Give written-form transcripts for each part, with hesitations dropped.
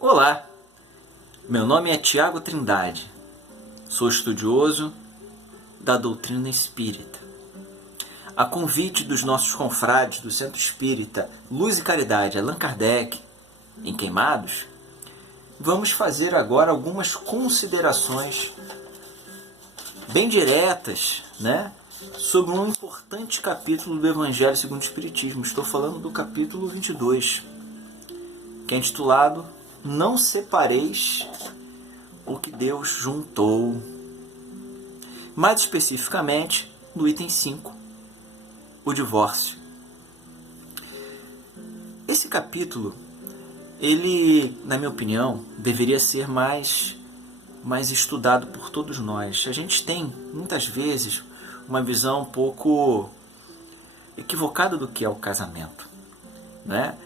Olá, meu nome é Tiago Trindade, sou estudioso da doutrina espírita. A convite dos nossos confrades do Centro Espírita Luz e Caridade Allan Kardec, em Queimados, vamos fazer agora algumas considerações bem diretas, sobre um importante capítulo do Evangelho segundo o Espiritismo. Estou falando do capítulo 22, que é intitulado Não separeis o que Deus juntou. Mais especificamente, no item 5, o divórcio. Esse capítulo, ele, na minha opinião, deveria ser mais estudado por todos nós. A gente tem, muitas vezes, uma visão um pouco equivocada do que é o casamento.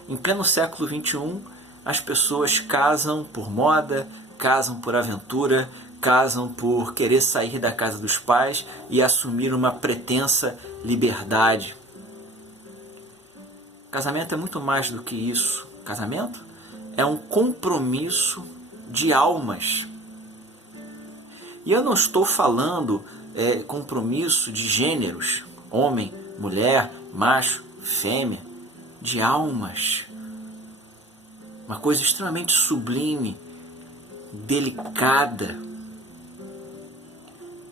Em pleno século XXI, as pessoas casam por moda, casam por aventura, casam por querer sair da casa dos pais e assumir uma pretensa liberdade. Casamento é muito mais do que isso. Casamento é um compromisso de almas. E eu não estou falando compromisso de gêneros, homem, mulher, macho, fêmea, de almas. Uma coisa extremamente sublime, delicada.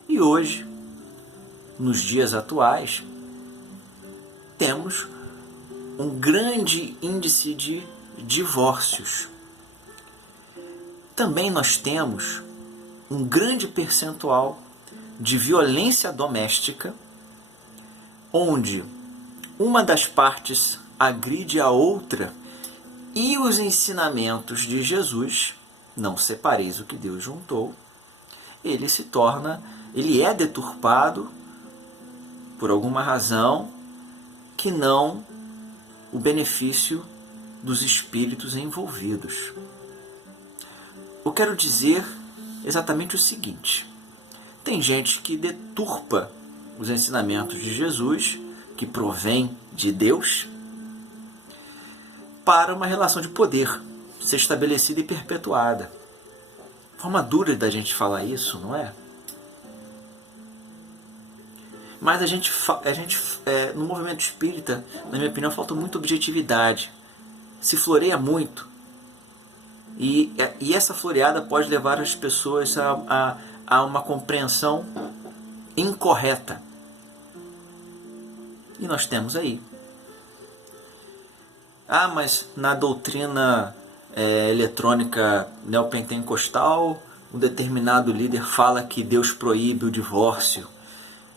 E hoje, nos dias atuais, temos um grande índice de divórcios. Também nós temos um grande percentual de violência doméstica, onde uma das partes agride a outra e os ensinamentos de Jesus, não separeis o que Deus juntou, ele é deturpado por alguma razão que não o benefício dos espíritos envolvidos. Eu quero dizer exatamente o seguinte: tem gente que deturpa os ensinamentos de Jesus, que provém de Deus, para uma relação de poder ser estabelecida e perpetuada. Forma dura da gente falar isso, não é? Mas no movimento espírita, na minha opinião, falta muita objetividade. Se floreia muito. E essa floreada pode levar as pessoas a uma compreensão incorreta. E nós temos aí. Mas na doutrina eletrônica neopentecostal, um determinado líder fala que Deus proíbe o divórcio.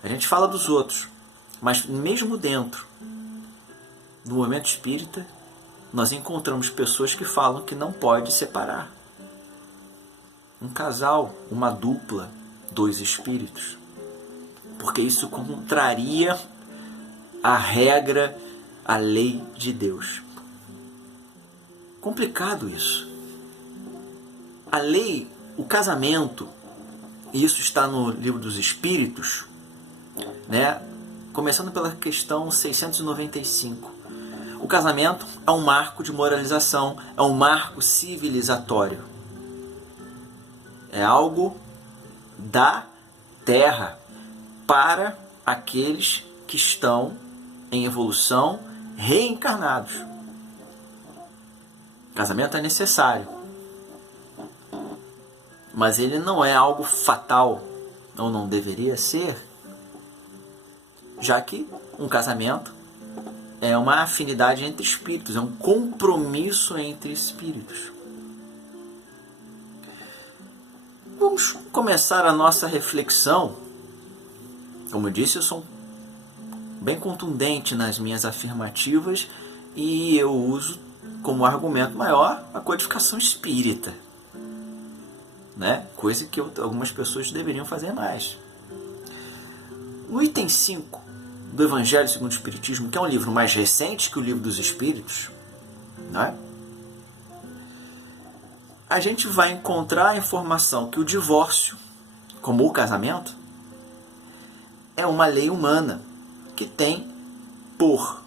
A gente fala dos outros, mas mesmo dentro do movimento espírita, nós encontramos pessoas que falam que não pode separar. Um casal, uma dupla, dois espíritos. Porque isso contraria a regra, a lei de Deus. Complicado isso. A lei, o casamento, e isso está no Livro dos Espíritos, começando pela questão 695. O casamento é um marco de moralização, é um marco civilizatório. É algo da terra para aqueles que estão em evolução, reencarnados. Casamento é necessário, mas ele não é algo fatal, ou não deveria ser, já que um casamento é uma afinidade entre espíritos, é um compromisso entre espíritos. Vamos começar a nossa reflexão. Como eu disse, eu sou bem contundente nas minhas afirmativas e eu uso como argumento maior a codificação espírita, coisa que algumas pessoas deveriam fazer mais. No item 5 do Evangelho segundo o Espiritismo, que é um livro mais recente que o Livro dos Espíritos, a gente vai encontrar a informação que o divórcio, como o casamento, é uma lei humana que tem por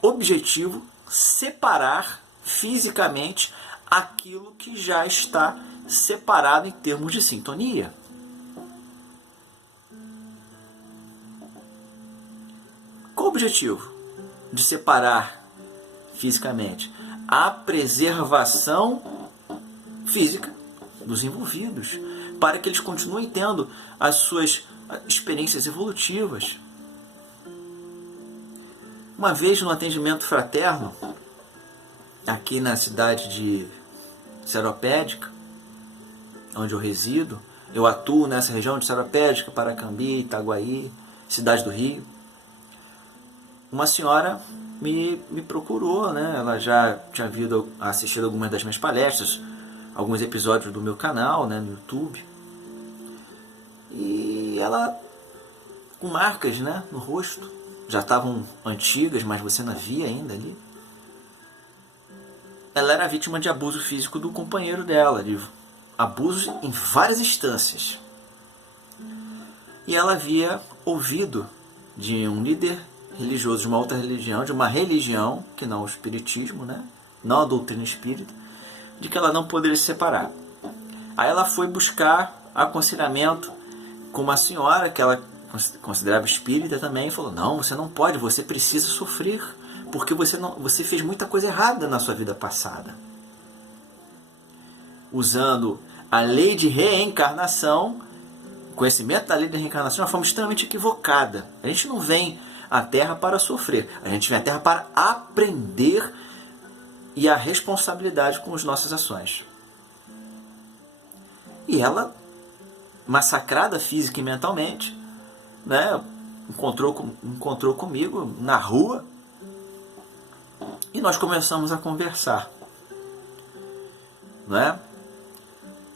objetivo separar fisicamente aquilo que já está separado em termos de sintonia. Qual o objetivo de separar fisicamente? A preservação física dos envolvidos, para que eles continuem tendo as suas experiências evolutivas. Uma vez no atendimento fraterno, aqui na cidade de Seropédica, onde eu resido, eu atuo nessa região de Seropédica, Paracambi, Itaguaí, cidade do Rio. Uma senhora me procurou, né? Ela já tinha assistido algumas das minhas palestras, alguns episódios do meu canal, né, no YouTube. E ela, com marcas, né, no rosto, já estavam antigas, mas você não via ainda ali. Ela era vítima de abuso físico do companheiro dela, de abusos em várias instâncias. E ela havia ouvido de um líder religioso de uma outra religião, de uma religião, que não o espiritismo, né, não a doutrina espírita, de que ela não poderia se separar. Aí ela foi buscar aconselhamento com uma senhora que ela considerava espírita também, e falou: não, você não pode, você precisa sofrer, porque você fez muita coisa errada na sua vida passada. Usando a lei de reencarnação, o conhecimento da lei de reencarnação de uma forma extremamente equivocada. A gente não vem à Terra para sofrer, a gente vem à Terra para aprender e a responsabilidade com as nossas ações. E ela, massacrada física e mentalmente, né, encontrou comigo na rua e nós começamos a conversar. Né?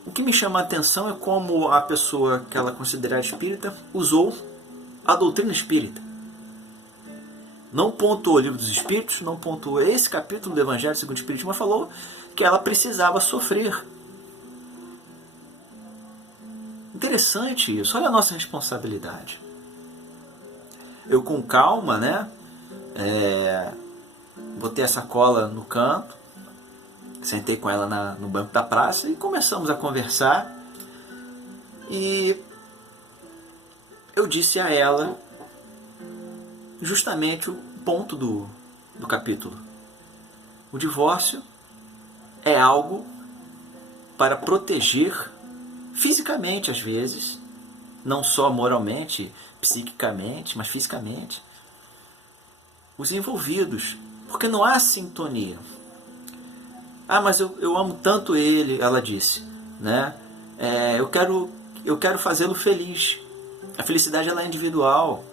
O que me chama a atenção é como a pessoa que ela considera espírita usou a doutrina espírita. Não pontuou o livro dos Espíritos, não pontuou esse capítulo do Evangelho segundo o Espiritismo, mas falou que ela precisava sofrer. Interessante isso, olha a nossa responsabilidade. Eu com calma, né, botei a sacola no canto, sentei com ela no banco da praça e começamos a conversar. E eu disse a ela justamente o ponto do capítulo. O divórcio é algo para proteger fisicamente, às vezes, não só moralmente, psiquicamente, mas fisicamente, os envolvidos, porque não há sintonia. Ah, mas eu amo tanto ele, ela disse, né? Eu quero fazê-lo feliz. A felicidade ela é individual.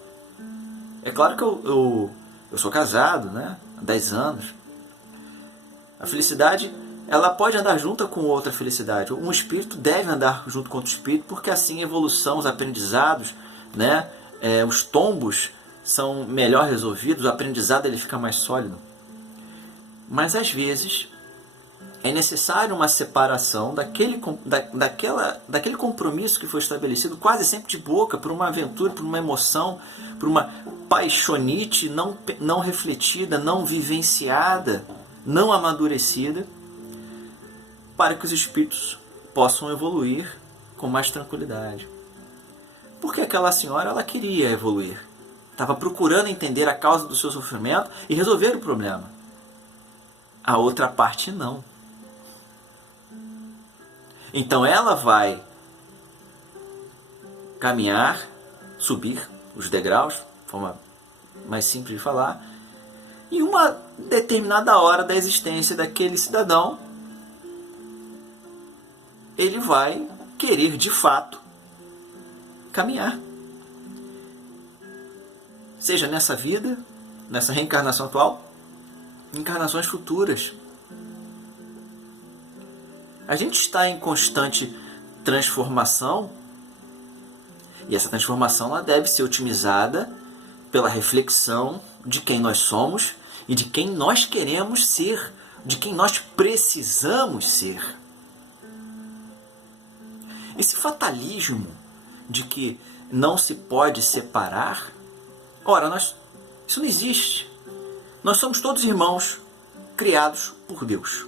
É claro que eu sou casado, né, há 10 anos. A felicidade ela pode andar junto com outra felicidade. Um espírito deve andar junto com outro espírito, porque assim a evolução, os aprendizados, né, os tombos são melhor resolvidos, o aprendizado ele fica mais sólido. Mas às vezes é necessário uma separação daquele compromisso que foi estabelecido, quase sempre de boca, por uma aventura, por uma emoção, por uma paixonite não refletida, não vivenciada, não amadurecida, para que os espíritos possam evoluir com mais tranquilidade. Porque aquela senhora ela queria evoluir, estava procurando entender a causa do seu sofrimento e resolver o problema. A outra parte não. Então ela vai caminhar, subir os degraus, forma mais simples de falar, e uma determinada hora da existência daquele cidadão, ele vai querer de fato caminhar. Seja nessa vida, nessa reencarnação atual, encarnações futuras. A gente está em constante transformação e essa transformação ela deve ser otimizada pela reflexão de quem nós somos e de quem nós queremos ser, de quem nós precisamos ser. Esse fatalismo de que não se pode separar, ora, isso não existe. Nós somos todos irmãos criados por Deus.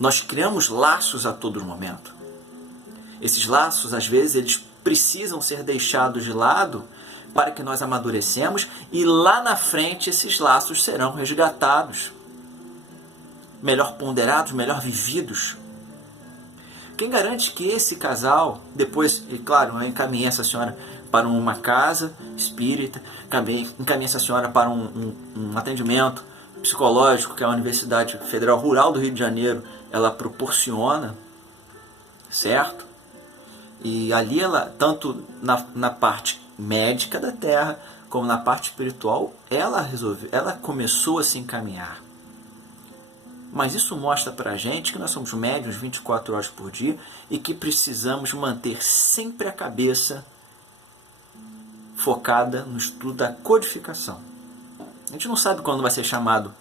Nós criamos laços a todo momento. Esses laços, às vezes, eles precisam ser deixados de lado para que nós amadurecemos e lá na frente esses laços serão resgatados, melhor ponderados, melhor vividos. Quem garante que esse casal, depois, e claro, eu encaminhei essa senhora para uma casa espírita, encaminhei essa senhora para um atendimento psicológico que a Universidade Federal Rural do Rio de Janeiro ela proporciona, certo? E ali ela, tanto na parte médica da Terra, como na parte espiritual, ela começou a se encaminhar. Mas isso mostra pra gente que nós somos médiuns 24 horas por dia e que precisamos manter sempre a cabeça focada no estudo da codificação. A gente não sabe quando vai ser chamado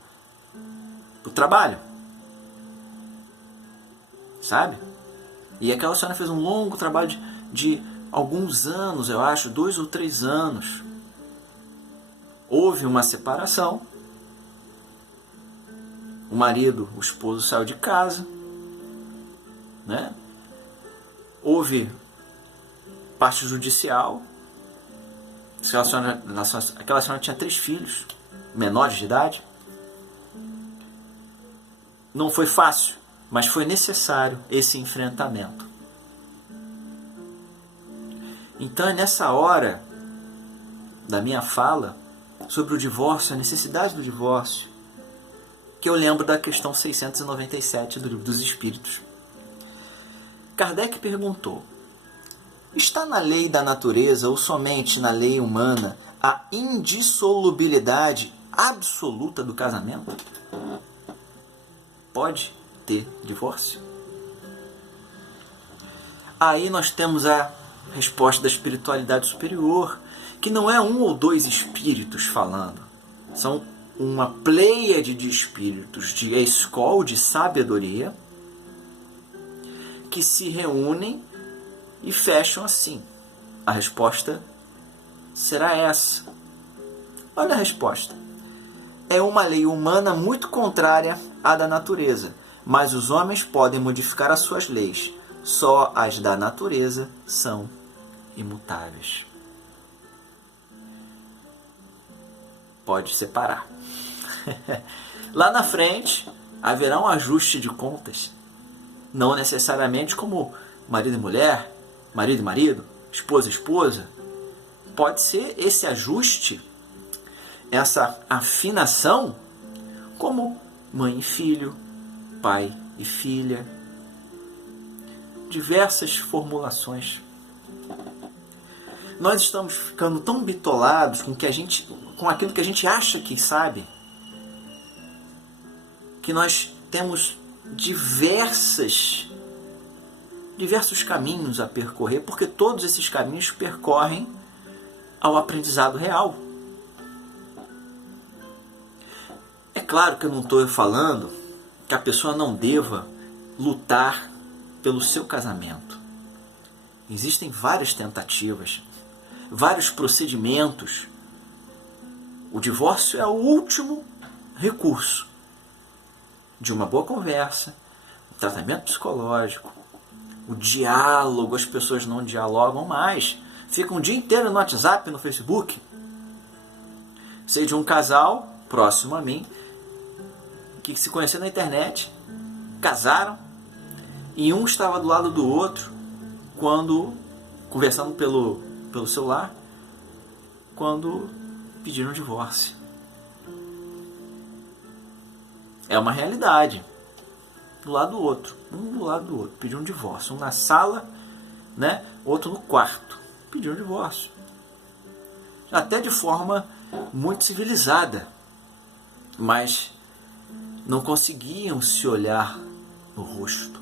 para o trabalho, sabe? E aquela senhora fez um longo trabalho de alguns anos, eu acho, 2 ou 3 anos. Houve uma separação. O marido, o esposo saiu de casa, né? Houve parte judicial. Aquela senhora tinha 3 filhos, menores de idade. Não foi fácil, mas foi necessário esse enfrentamento. Então é nessa hora da minha fala sobre o divórcio, a necessidade do divórcio, que eu lembro da questão 697 do Livro dos Espíritos. Kardec perguntou: está na lei da natureza ou somente na lei humana a indissolubilidade absoluta do casamento? Pode ter divórcio? Aí nós temos a resposta da espiritualidade superior, que não é 1 ou 2 espíritos falando, são uma pleiade de espíritos de escola de sabedoria que se reúnem e fecham assim. A resposta será essa. Olha a resposta. É uma lei humana muito contrária à da natureza, mas os homens podem modificar as suas leis. Só as da natureza são imutáveis. Pode separar. Lá na frente haverá um ajuste de contas. Não necessariamente como marido e mulher, marido e marido, esposa e esposa. Pode ser esse ajuste, essa afinação, como mãe e filho, pai e filha. Diversas formulações. Nós estamos ficando tão bitolados com aquilo que a gente acha que sabe, que nós temos diversos caminhos a percorrer, porque todos esses caminhos percorrem ao aprendizado real. É claro que eu não estou falando que a pessoa não deva lutar pelo seu casamento. Existem várias tentativas, vários procedimentos. O divórcio é o último recurso de uma boa conversa, um tratamento psicológico, o diálogo. As pessoas não dialogam mais, ficam o dia inteiro no WhatsApp, no Facebook. Sei de um casal próximo a mim que se conheceu na internet, casaram, e um estava do lado do outro quando conversando pelo celular, quando pediram divórcio. É uma realidade. Do lado do outro, um do lado do outro, pediram divórcio. Um na sala, né? Outro no quarto, pediram divórcio. Até de forma muito civilizada, mas não conseguiam se olhar no rosto,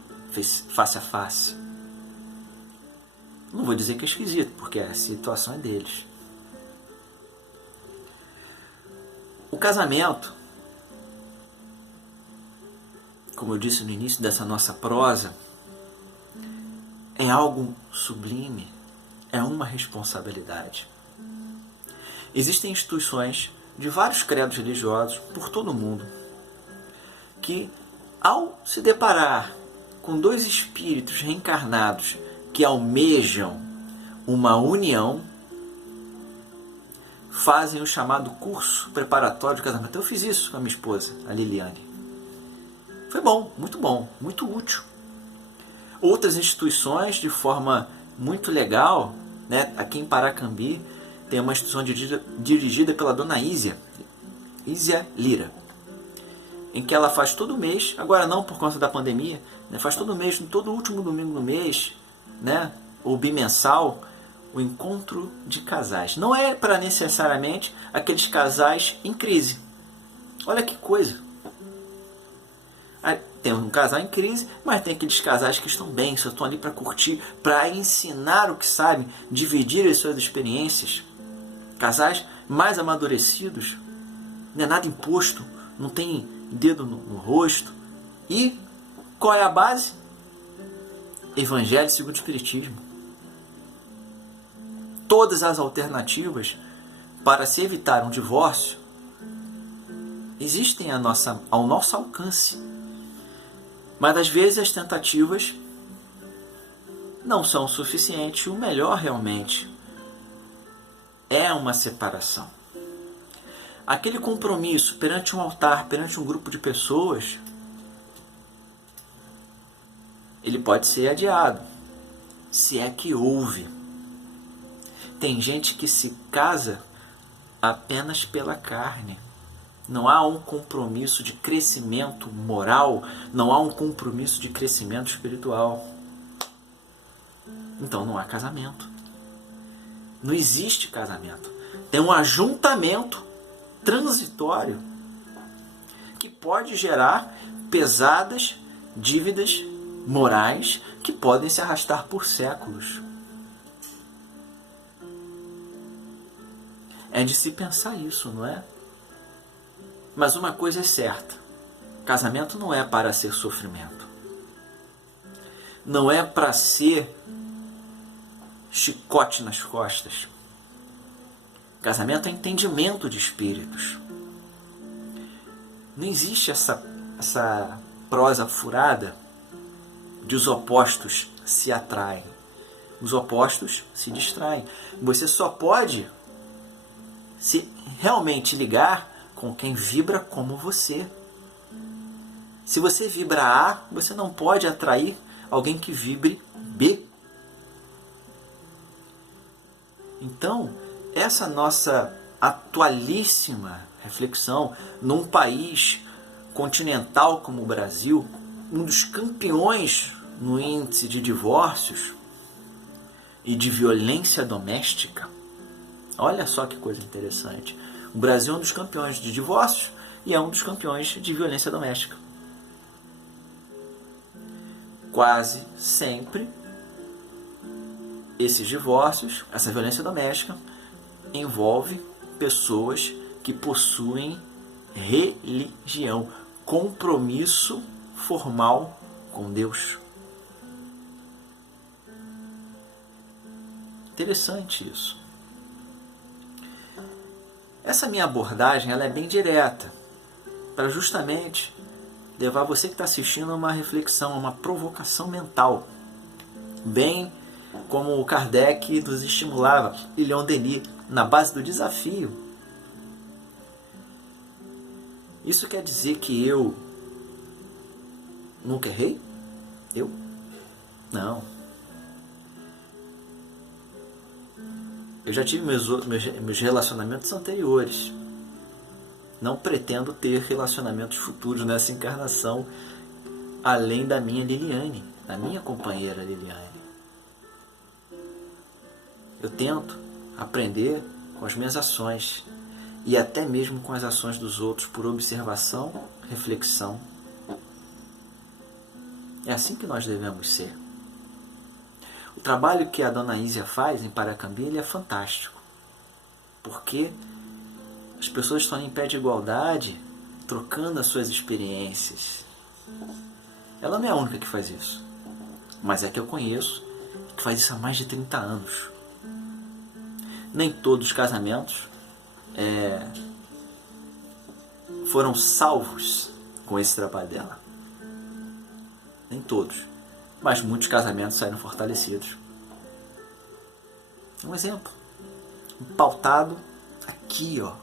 face a face. Não vou dizer que é esquisito, porque a situação é deles. O casamento, como eu disse no início dessa nossa prosa, é algo sublime, é uma responsabilidade. Existem instituições de vários credos religiosos por todo o mundo que Ao se deparar com dois espíritos reencarnados que almejam uma união, fazem o chamado curso preparatório de casamento. Eu fiz isso com a minha esposa, a Liliane. Foi bom, muito útil. Outras instituições, de forma muito legal, né? Aqui em Paracambi tem uma instituição dirigida pela dona Ísia Lira, em que ela faz todo mês, agora não por conta da pandemia, né? Faz todo mês, todo último domingo do mês, né? Ou bimensal, o encontro de casais. Não é para necessariamente aqueles casais em crise. Olha que coisa. Tem um casal em crise, mas tem aqueles casais que estão bem, só estão ali para curtir, para ensinar o que sabem, dividir as suas experiências. Casais mais amadurecidos, não é nada imposto, não tem dedo no rosto. E qual é a base? Evangelho segundo o Espiritismo. Todas as alternativas para se evitar um divórcio existem ao nosso alcance. Mas às vezes as tentativas não são suficientes. O melhor realmente é uma separação. Aquele compromisso perante um altar, perante um grupo de pessoas, ele pode ser adiado, se é que houve. Tem gente que se casa apenas pela carne. Não há um compromisso de crescimento moral, não há um compromisso de crescimento espiritual. Então não há casamento. Não existe casamento. Tem um ajuntamento transitório que pode gerar pesadas dívidas morais que podem se arrastar por séculos. É de se pensar isso, não é? Mas uma coisa é certa: casamento não é para ser sofrimento. Não é para ser chicote nas costas. Casamento é entendimento de espíritos. Não existe essa prosa furada de os opostos se atraem. Os opostos se distraem. Você só pode se realmente ligar com quem vibra como você. Se você vibra A, você não pode atrair alguém que vibre B. Então, essa nossa atualíssima reflexão num país continental como o Brasil, um dos campeões no índice de divórcios e de violência doméstica. Olha só que coisa interessante. O Brasil é um dos campeões de divórcios e é um dos campeões de violência doméstica. Quase sempre esses divórcios, essa violência doméstica, envolve pessoas que possuem religião, compromisso formal com Deus. Interessante isso. Essa minha abordagem ela é bem direta, para justamente levar você que está assistindo a uma reflexão, a uma provocação mental, bem como o Kardec nos estimulava, e Leon Denis, na base do desafio. Isso quer dizer que eu nunca errei? Eu? Não. Eu já tive meus relacionamentos anteriores. Não pretendo ter relacionamentos futuros nessa encarnação, além da minha Liliane, da minha companheira Liliane. Eu tento aprender com as minhas ações e até mesmo com as ações dos outros por observação, reflexão. É assim que nós devemos ser. O trabalho que a dona Ísia faz em Paracambi ele é fantástico, porque as pessoas estão em pé de igualdade, trocando as suas experiências. Ela não é a única que faz isso, mas é que eu conheço que faz isso há mais de 30 anos. Nem todos os casamentos foram salvos com esse trabalho dela. nem todos, mas muitos casamentos saíram fortalecidos. Um exemplo, pautado aqui, ó,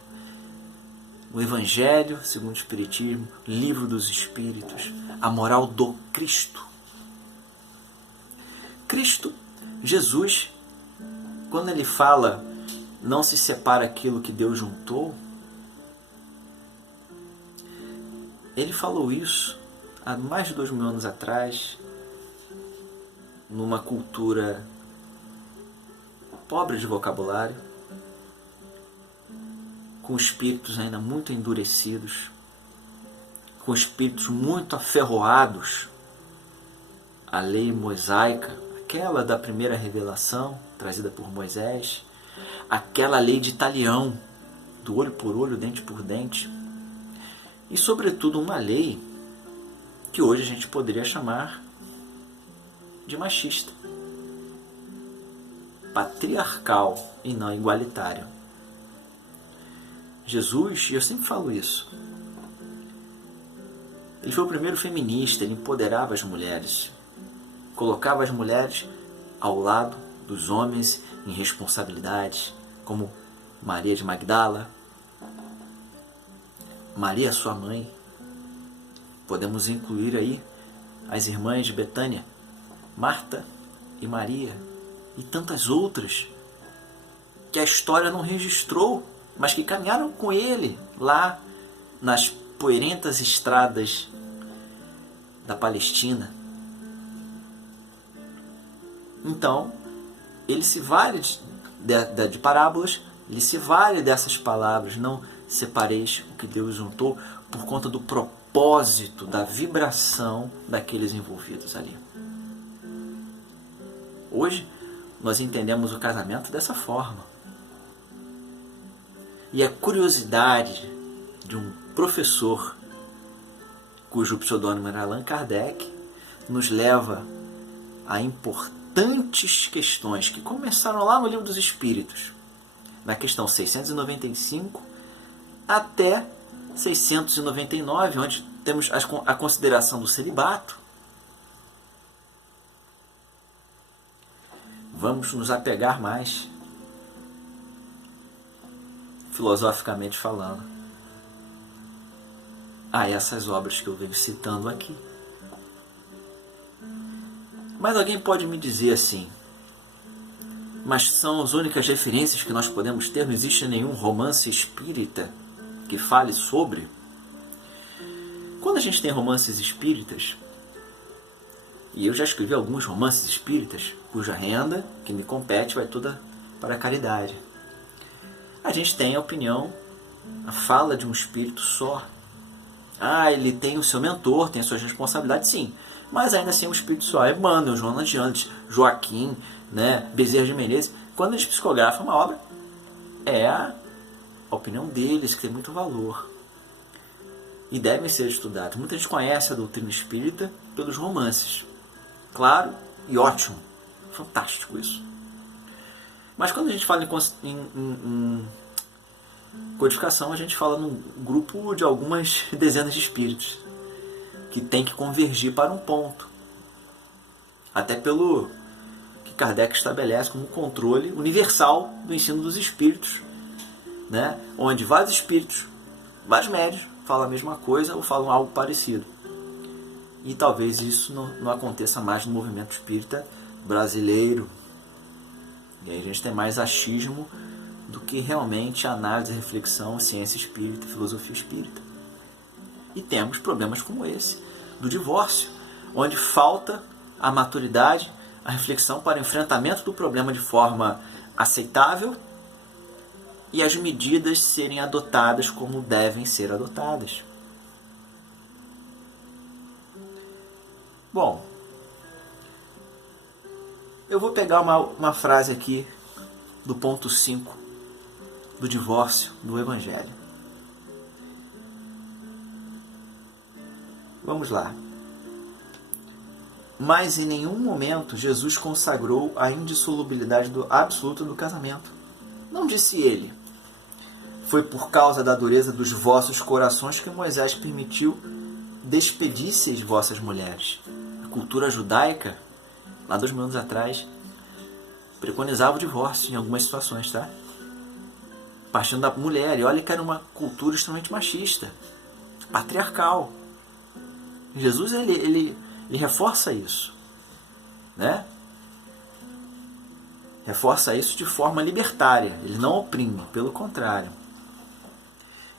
o Evangelho segundo o Espiritismo, Livro dos Espíritos, a moral do Cristo. Cristo, Jesus, quando ele fala, não se separa aquilo que Deus juntou, ele falou isso há mais de 2000 anos atrás, numa cultura pobre de vocabulário, com espíritos ainda muito endurecidos, com espíritos muito aferroados à lei mosaica, aquela da primeira revelação, trazida por Moisés, aquela lei de talião, do olho por olho, dente por dente, e sobretudo uma lei que hoje a gente poderia chamar de machista, patriarcal e não igualitário. Jesus, e eu sempre falo isso, ele foi o primeiro feminista, ele empoderava as mulheres, colocava as mulheres ao lado dos homens em responsabilidades, como Maria de Magdala, Maria, sua mãe. Podemos incluir aí as irmãs de Betânia, Marta e Maria, e tantas outras que a história não registrou, mas que caminharam com ele lá nas poeirentas estradas da Palestina. Então, ele se vale de parábolas, ele se vale dessas palavras, não separeis o que Deus juntou, por conta do propósito, da vibração daqueles envolvidos ali. Hoje, nós entendemos o casamento dessa forma. E a curiosidade de um professor, cujo pseudônimo era Allan Kardec, nos leva a importantes questões que começaram lá no Livro dos Espíritos, na questão 695 até 699, onde temos a consideração do celibato. Vamos nos apegar mais, filosoficamente falando, a essas obras que eu venho citando aqui. Mas alguém pode me dizer assim, mas são as únicas referências que nós podemos ter? Não existe nenhum romance espírita que fale sobre? Quando a gente tem romances espíritas, e eu já escrevi alguns romances espíritas, cuja renda, que me compete, vai toda para a caridade. A gente tem a opinião, a fala de um espírito só. Ele tem o seu mentor, tem as suas responsabilidades, sim. Mas ainda assim é um espírito só. Emmanuel, Joana de Andes, Joaquim, Bezerra de Menezes. Quando eles psicografam uma obra, é a opinião deles, que tem muito valor. E devem ser estudados. Muita gente conhece a doutrina espírita pelos romances. Claro e ótimo. Fantástico isso. Mas quando a gente fala em codificação, a gente fala num grupo de algumas dezenas de espíritos que tem que convergir para um ponto. Até pelo que Kardec estabelece como controle universal do ensino dos espíritos, onde vários espíritos, vários médios, falam a mesma coisa ou falam algo parecido. E talvez isso não aconteça mais no movimento espírita brasileiro. E aí a gente tem mais achismo do que realmente análise, reflexão, ciência espírita, filosofia espírita. E temos problemas como esse, do divórcio, onde falta a maturidade, a reflexão para o enfrentamento do problema de forma aceitável e as medidas serem adotadas como devem ser adotadas. Bom, eu vou pegar uma frase aqui do ponto 5 do divórcio do Evangelho. Vamos lá. Mas em nenhum momento Jesus consagrou a indissolubilidade absoluta do casamento. Não disse ele: foi por causa da dureza dos vossos corações que Moisés permitiu despedisseis vossas mulheres. A cultura judaica, lá 2000 anos atrás, preconizava o divórcio em algumas situações, tá? Partindo da mulher. E olha que era uma cultura extremamente machista, patriarcal. Jesus, ele reforça isso, né? Reforça isso de forma libertária. Ele não oprime, pelo contrário.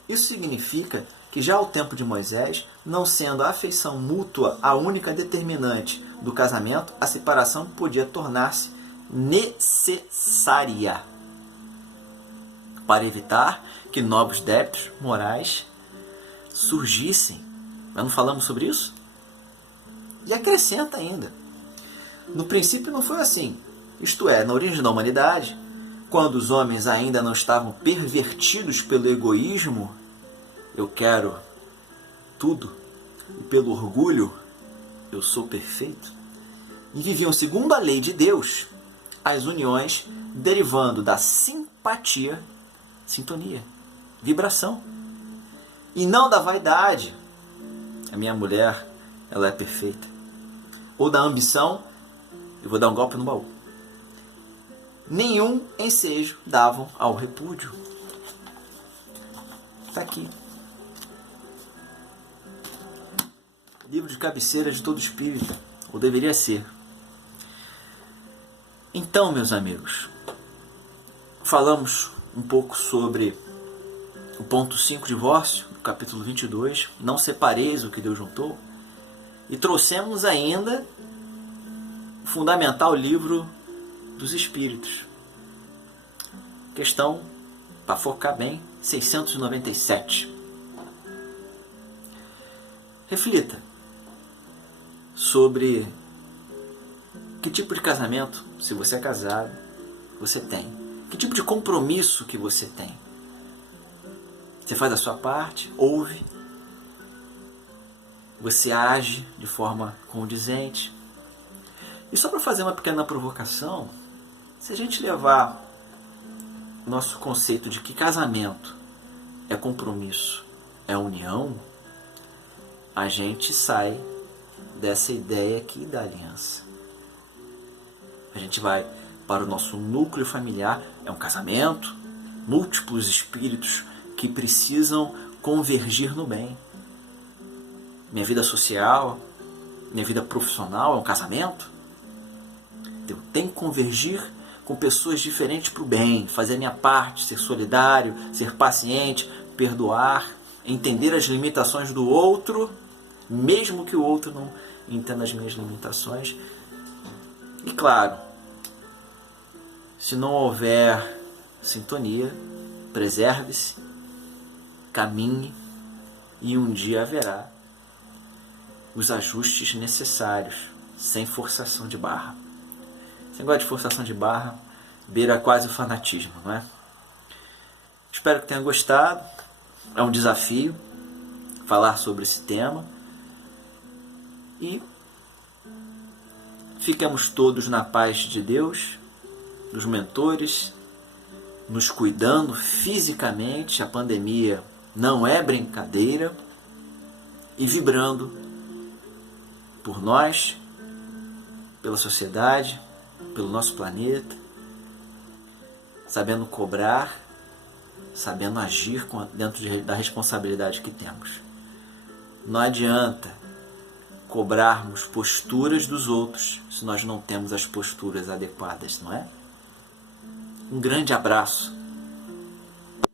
Isso significa que já ao tempo de Moisés, não sendo a afeição mútua a única determinante do casamento, a separação podia tornar-se necessária para evitar que novos débitos morais surgissem. Nós não falamos sobre isso? E acrescenta ainda. No princípio não foi assim. Isto é, na origem da humanidade, quando os homens ainda não estavam pervertidos pelo egoísmo, eu quero tudo, e pelo orgulho, eu sou perfeito, e viviam segundo a lei de Deus, as uniões derivando da simpatia, sintonia, vibração, e não da vaidade. A minha mulher, ela é perfeita. Ou da ambição, eu vou dar um golpe no baú. Nenhum ensejo davam ao repúdio. Está aqui. Livro de cabeceira de todo espírito, ou deveria ser. Então, meus amigos, falamos um pouco sobre o ponto 5, divórcio, no capítulo 22, não separeis o que Deus juntou, e trouxemos ainda o fundamental livro dos Espíritos. Questão, para focar bem, 697. Reflita sobre que tipo de casamento, se você é casado, você tem. Que tipo de compromisso que você tem. Você faz a sua parte, ouve, você age de forma condizente. E só para fazer uma pequena provocação, se a gente levar nosso conceito de que casamento é compromisso, é união, a gente sai dessa ideia aqui da aliança. A gente vai para o nosso núcleo familiar, é um casamento, múltiplos espíritos que precisam convergir no bem. Minha vida social, minha vida profissional é um casamento. Eu tenho que convergir com pessoas diferentes para o bem, fazer a minha parte, ser solidário, ser paciente, perdoar, entender as limitações do outro, mesmo que o outro não entenda as minhas limitações. E claro, se não houver sintonia, preserve-se, caminhe, e um dia haverá os ajustes necessários, sem forçação de barra. Esse negócio de forçação de barra beira quase o fanatismo, não é? Espero que tenha gostado. É um desafio falar sobre esse tema. E ficamos todos na paz de Deus, dos mentores, nos cuidando fisicamente. A pandemia não é brincadeira. E vibrando por nós, pela sociedade, pelo nosso planeta, sabendo cobrar, sabendo agir dentro da responsabilidade que temos. Não adianta cobrarmos posturas dos outros se nós não temos as posturas adequadas, não é? Um grande abraço